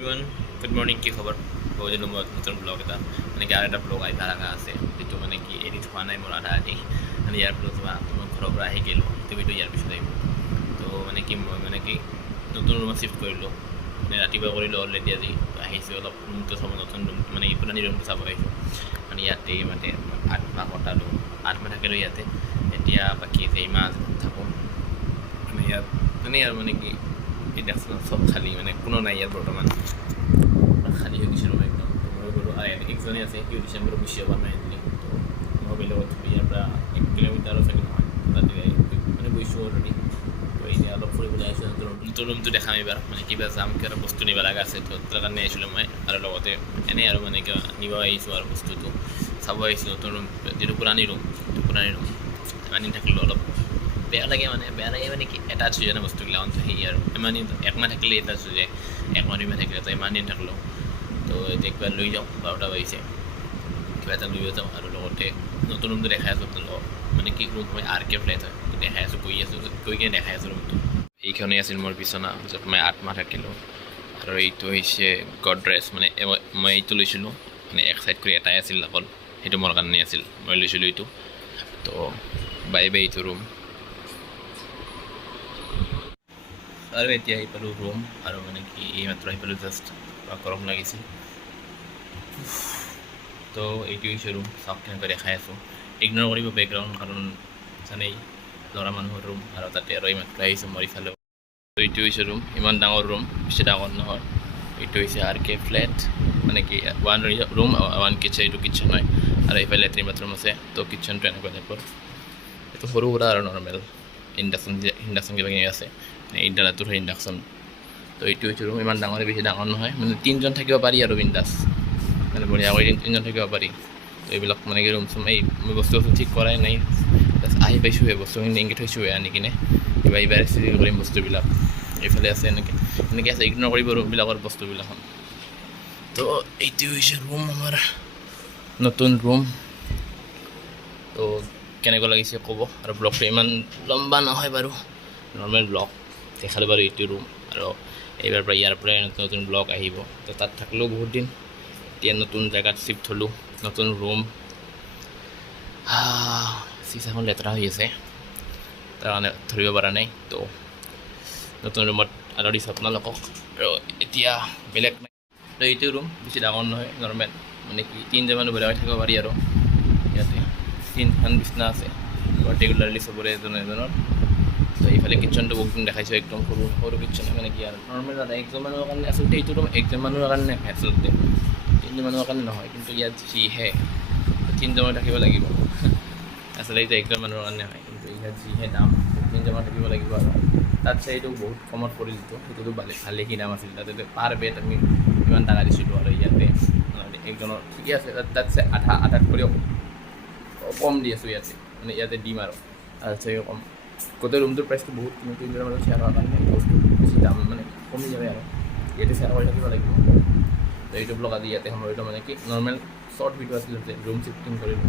everyone good morning কি খবৰ বহুত দিনৰ মূৰত নতুন ব্লগ এটা মানে কি আৰু এটা ব্লগ আহি লগা আছে যিটো মানে কি এডিট হোৱা নাই মোৰ আধা আধি মানে ইয়াৰ ফলত মই ঘৰৰ পৰা আহি গ'লোঁ টিভিটো ইয়াৰ পিছত আহিব তো মানে কি মই মানে কি নতুন ৰুমত চিফ্ট কৰিলোঁ মানে ৰাতিপুৱা কৰিলোঁ অলৰেডি আজি আহিছোঁ অলপ ৰুমটো চাব নতুন ৰুম মানে পুৰণি ৰুমটো চাব আহিছোঁ মানে ইয়াতে মানে 8 মাহ কটালোঁ 8 মাহ থাকিলোঁ ইয়াতে এতিয়া বাকী যে মাহ থাকোঁ মানে ইয়াত মানে কি এই দেখোন চব খালী মানে কোনো নাই ইয়াত বৰ্তমান খালী হৈ গৈছে ৰুম একদম তো মই গ'লোঁ আৰু একজনে আছে সিও ডিচেম্বৰত গুচি যাব নাই এদিন তো মই বেলেগত ইয়াৰ পৰা 1 কিলোমিটাৰৰ চাগে নহয় তাতে মানে গৈছোঁ অলৰেডি তো এতিয়া অলপ ফুৰিবলৈ আহিছোঁ নতুন ৰুমটো দেখাম এইবাৰ মানে কিবা যাম কিবা বস্তু নিব লগা আছে তো তাৰ কাৰণে আহিছিলোঁ মই আৰু লগতে এনেই আৰু মানে কিবা নিব আহিছোঁ আৰু বস্তুটো চাব আহিছোঁ নতুন ৰুম যিটো পুৰণি ৰুম আনি থাকিলোঁ অলপ বেয়া লাগে মানে কি এটাচ হৈ যায় বস্তুবিলাক সেই আৰু ইমান দিন 1 মাহ থাকিলে এটাচ হৈ যায় 1 মাহ 2 মাহ থাকিলে তো ইমান দিন থাকিলোঁ তো এতিয়া কিবা লৈ যাওঁ 12টা বাজিছে কিবা এটা লৈ যাওঁ আৰু লগতে নতুন ৰুমটো দেখাই আছোঁ আপোনালোকক মানে কি ৰুম হয় RK ফ্লেট হয় দেখাই আছোঁ গৈ কিনে দেখাই আছোঁ ৰুমটো এইখনেই আছিল মোৰ বিচনা য'ত মই 8 মাহ থাকিলোঁ আৰু এইটো হৈছে গডৰেজ মানে মই এইটো লৈছিলোঁ মানে এক চাইড কৰি এটাই আছিল অকল সেইটো মোৰ কাৰণে আছিল মই লৈছিলোঁ এইটো তো বাই এইটো ৰুম আৰু এতিয়া আহি পালোঁ ৰুম আৰু মানে কি এইমাত্ৰ আহি পালোঁ জাষ্ট গৰম লাগিছিল তো এইটো হৈছে ৰুম চাওক কেনেকৈ দেখাই আছোঁ ইগন'ৰ কৰিব বেকগ্ৰাউণ্ড কাৰণ জানেই ল'ৰা মানুহৰ ৰুম আৰু তাতে আৰু এইমাত্ৰ আহিছোঁ মই ইফালেও তো এইটো হৈছে ৰুম ইমান ডাঙৰ ৰুম বেছি ডাঙৰ নহয় এইটো হৈছে RK ফ্লেট মানে কি 1 ৰুম 1 কিটচেন এইটো কিটচেন হয় আৰু এইফালে লেট্ৰিন বাথৰুম আছে তো কিটচেনটো এনেকুৱা টাইপৰ এইটো সৰু সুৰা আৰু নৰ্মেল ইণ্ডাকশ্যন কিবা কিবি আছে এই ডালাটোৰ হয় ইণ্ডাকশ্যন তো এইটো হৈছে ৰুম ইমান ডাঙৰ বেছি ডাঙৰ নহয় মানে 3জন থাকিব পাৰি আৰু বিন্দাছ মানে বঢ়িয়াকৈ 3জন থাকিব পাৰি তো এইবিলাক মানে কি ৰুম চুম এই মই বস্তু ঠিক কৰাই নাই জাষ্ট আহি পাইছোঁহে বস্তুখিনি এনেকৈ থৈছোঁহে আনি কিনে কিবা এইবাৰ স্থিতি কৰিম বস্তুবিলাক এইফালে আছে এনেকৈ আছে ইগন'ৰ কৰিব ৰুমবিলাকৰ বস্তুবিলাক তো এইটো হৈছে ৰুম আমাৰ নতুন ৰুম তো কেনেকুৱা লাগিছে ক'ব আৰু ব্লগটো ইমান লম্বা নহয় বাৰু নৰ্মেল ব্লগ দেখালোঁ বাৰু এইটো ৰুম আৰু এইবাৰ পৰা ইয়াৰ পৰাই নতুন ব্লগ আহিব তো তাত থাকিলেও বহুত দিন এতিয়া নতুন জেগাত চিফ্ট হ'লোঁ নতুন ৰুম চিচাখন লেতেৰা হৈ আছে তাৰ কাৰণে ধৰিব পৰা নাই তো নতুন ৰুমত আৰু দিছোঁ আপোনালোকক আৰু এতিয়া বেলেগ নাই তো এইটো ৰুম বেছি ডাঙৰ নহয় নৰ্মেল মানে কি 3জন মানুহ বেলেগ থাকিব পাৰি আৰু ইয়াতে 3খন বিচনা আছে পাৰ্টিকুলাৰলি চবৰে এজনৰ তো এইফালে কিটচেনটো বহুত দেখাইছোঁ একদম সৰু কিটচেন মানে কি আৰু নৰ্মেল আৰু 1জন মানুহৰ কাৰণে আচলতে এইটো ৰুম 1জন মানুহৰ কাৰণে আচলতে 3জন মানুহৰ কাৰণে নহয় কিন্তু ইয়াত যিহে 3জন মানুহ থাকিব লাগিব আচলতে এইটো 1জন মানুহৰ কাৰণে হয় কিন্তু ইয়াত যিহে দাম 3জন মানুহ থাকিব লাগিব আৰু তাত চাই এইটো বহুত কমত পৰি দিছোঁ সেইটোতো ভালেখিনি দাম আছিল তাতে পাৰ বেড আমি ইমান টকা দিছিলোঁ আৰু ইয়াতে একজনৰ ঠিকে আছে তাত চাই আধাতকৈও কম দি আছোঁ মানে ইয়াতে দিম আৰু চাই কম গোটেই ৰুমটোৰ প্ৰাইচটো বহুত কিন্তু 3জন মানুহ শ্বেয়াৰ হোৱাৰ কাৰণে বস্তু বেছি দাম মানে কমি যায় আৰু ইয়াতে শ্বেয়াৰ কৰি থাকিব লাগিব তো এইটো ব্লগ আজি ইয়াতে সময়টো মানে কি নৰ্মেল শ্বৰ্ট ভিডিঅ' আছিল ৰুম চিফ্টিং কৰিলোঁ